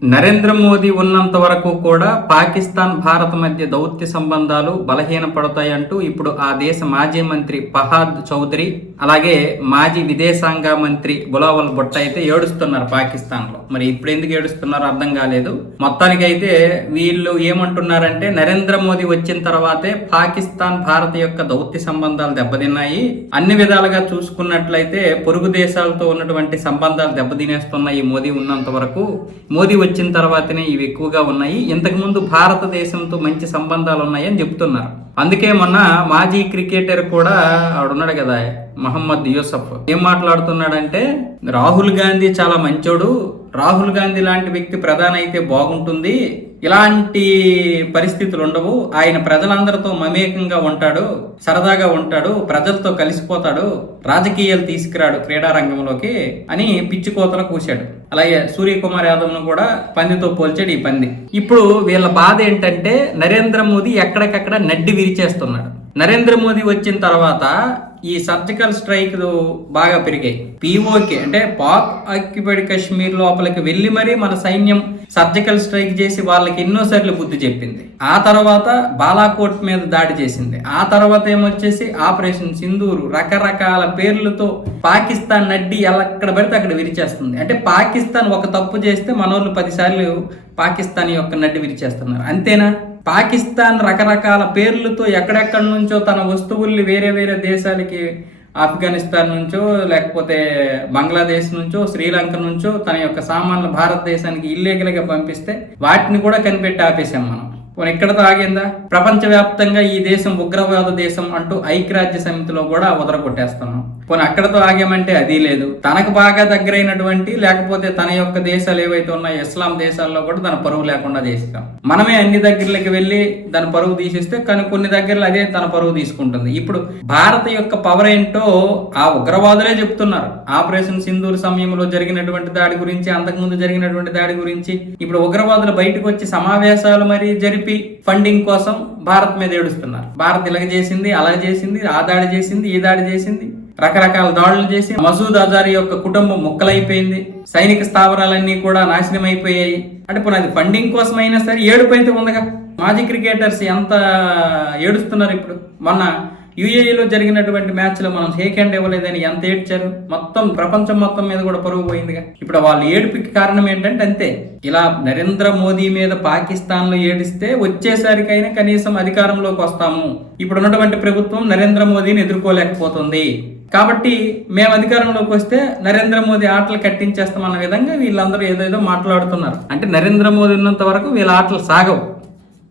నరేంద్ర మోదీ ఉన్నంత వరకు కూడా పాకిస్తాన్ భారత్ మధ్య దౌత్య సంబంధాలు బలహీనపడతాయంటూ ఇప్పుడు ఆ దేశ మాజీ మంత్రి ఫహాద్ చౌదరి అలాగే మాజీ విదేశాంగ మంత్రి బులావల్ భుట్ట అయితే ఏడుస్తున్నారు పాకిస్తాన్లో మరి ఇప్పుడు ఎందుకు ఏడుస్తున్నారో అర్థం కాలేదు. మొత్తానికి అయితే వీళ్ళు ఏమంటున్నారంటే నరేంద్ర మోదీ వచ్చిన తర్వాతే పాకిస్తాన్ భారత్ యొక్క దౌత్య సంబంధాలు దెబ్బతిన్నాయి. అన్ని విధాలుగా చూసుకున్నట్లయితే పొరుగు దేశాలతో ఉన్నటువంటి సంబంధాలు దెబ్బతినేస్తున్నాయి మోదీ ఉన్నంత వరకు మోదీ వచ్చిన తర్వాతనే ఇవి ఎక్కువగా ఉన్నాయి. ఇంతకుముందు భారతదేశంతో మంచి సంబంధాలు ఉన్నాయని చెప్తున్నారు. అందుకే మొన్న మాజీ క్రికెటర్ కూడా ఆవిడున్నాడు కదా మహమ్మద్ యూసఫ్. ఏం మాట్లాడుతున్నాడంటే రాహుల్ గాంధీ చాలా మంచోడు రాహుల్ గాంధీ లాంటి వ్యక్తి ప్రధాని అయితే బాగుంటుంది ఇలాంటి పరిస్థితులు ఉండవు ఆయన ప్రజలందరితో మమేకంగా ఉంటాడు సరదాగా ఉంటాడు ప్రజలతో కలిసిపోతాడు రాజకీయాలు తీసుకురాడు క్రీడా రంగంలోకి అని పిచ్చి కోతలు కూశాడు. అలాగే సూర్యకుమార్ యాదవ్ను కూడా పందితో పోల్చాడు ఈ పంది. ఇప్పుడు వీళ్ళ బాధ ఏంటంటే నరేంద్ర మోదీ ఎక్కడికక్కడ నడ్డి విరిచేస్తున్నాడు. నరేంద్ర మోదీ వచ్చిన తర్వాత ఈ సర్జికల్ స్ట్రైక్ బాగా పెరిగాయి. పీఓకే అంటే పాక్ ఆక్యుపైడ్ కాశ్మీర్ లోపలికి వెళ్ళి మరీ మన సైన్యం సర్జికల్ స్ట్రైక్ చేసి వాళ్ళకి ఎన్నోసార్లు బుద్ధి చెప్పింది. ఆ తర్వాత బాలాకోట్ మీద దాడి చేసింది. ఆ తర్వాత ఏమొచ్చేసి ఆపరేషన్ సింధూరు రకరకాల పేర్లతో పాకిస్తాన్ నడ్డి ఎక్కడ పడితే అక్కడ విరిచేస్తుంది. అంటే పాకిస్తాన్ ఒక తప్పు చేస్తే మనోళ్ళు పదిసార్లు పాకిస్తాన్ యొక్క నడ్డి విరిచేస్తున్నారు. అంతేనా? పాకిస్తాన్ రకరకాల పేర్లతో ఎక్కడెక్కడి నుంచో తన వస్తువుల్ని వేరే వేరే దేశాలకి ఆఫ్ఘనిస్తాన్ నుంచో లేకపోతే బంగ్లాదేశ్ నుంచో శ్రీలంక నుంచో తన యొక్క సామాన్లు భారతదేశానికి ఇల్లీగల్గా పంపిస్తే వాటిని కూడా కనిపెట్టి ఆపేశాం మనం. పోనీ ఆగిందా ప్రపంచవ్యాప్తంగా ఈ దేశం ఉగ్రవాద దేశం అంటూ ఐక్యరాజ్య సమితిలో కూడా ఉదరగొట్టేస్తున్నాం పోనీ అక్కడతో ఆగామంటే అది లేదు. తనకు బాగా దగ్గరైనటువంటి లేకపోతే తన యొక్క దేశాలు ఏవైతే ఉన్నాయో ఇస్లాం దేశాల్లో కూడా తన పరువు లేకుండా చేస్తాం మనమే అన్ని దగ్గరలకి వెళ్ళి దాని పరువు తీసేస్తే కానీ కొన్ని దగ్గరలో అదే తన పరువు తీసుకుంటుంది. ఇప్పుడు భారత యొక్క పవర్ ఏంటో ఆ ఉగ్రవాదులే చెప్తున్నారు. ఆపరేషన్ సింధూర్ సమయంలో జరిగినటువంటి దాడి గురించి అంతకుముందు జరిగినటువంటి దాడి గురించి. ఇప్పుడు ఉగ్రవాదులు బయటకు వచ్చి సమావేశాలు మరి జరిపి ఫండింగ్ కోసం భారత్ మీద ఏడుస్తున్నారు. భారత్ ఇలాగ చేసింది అలా చేసింది ఆ దాడి చేసింది ఈ దాడి చేసింది రకరకాల దాడులు చేసి మసూద్ అజార్ యొక్క కుటుంబం ముక్కలైపోయింది సైనిక స్థావరాలన్నీ కూడా నాశనం అయిపోయాయి అంటే ఇప్పుడు అది ఫండింగ్ కోసం అయినా సరే ఏడుపు అయితే ఉందిగా. మాజీ క్రికెటర్స్ ఎంత ఏడుస్తున్నారు ఇప్పుడు? మొన్న యూఏఈలో జరిగినటువంటి మ్యాచ్లో మనం షేక్ హ్యాండ్ ఇవ్వలేదని ఎంత ఏడ్చారు? మొత్తం ప్రపంచం మొత్తం మీద కూడా పరుగు పోయిందిగా. ఇప్పుడు వాళ్ళు ఏడుపుకి కారణం ఏంటంటే అంతే. ఇలా నరేంద్ర మోదీ మీద పాకిస్తాన్లో ఏడిస్తే వచ్చేసరికైనా కనీసం అధికారంలోకి వస్తాము. ఇప్పుడు ఉన్నటువంటి ప్రభుత్వం నరేంద్ర మోదీని ఎదుర్కోలేకపోతుంది. కాబట్టి మేము అధికారంలోకి వస్తే నరేంద్ర మోదీ ఆటలు కట్టించేస్తామన్న విధంగా వీళ్ళందరూ ఏదేదో మాట్లాడుతున్నారు. అంటే నరేంద్ర మోదీ ఉన్నంత వరకు వీళ్ళ ఆటలు సాగవు.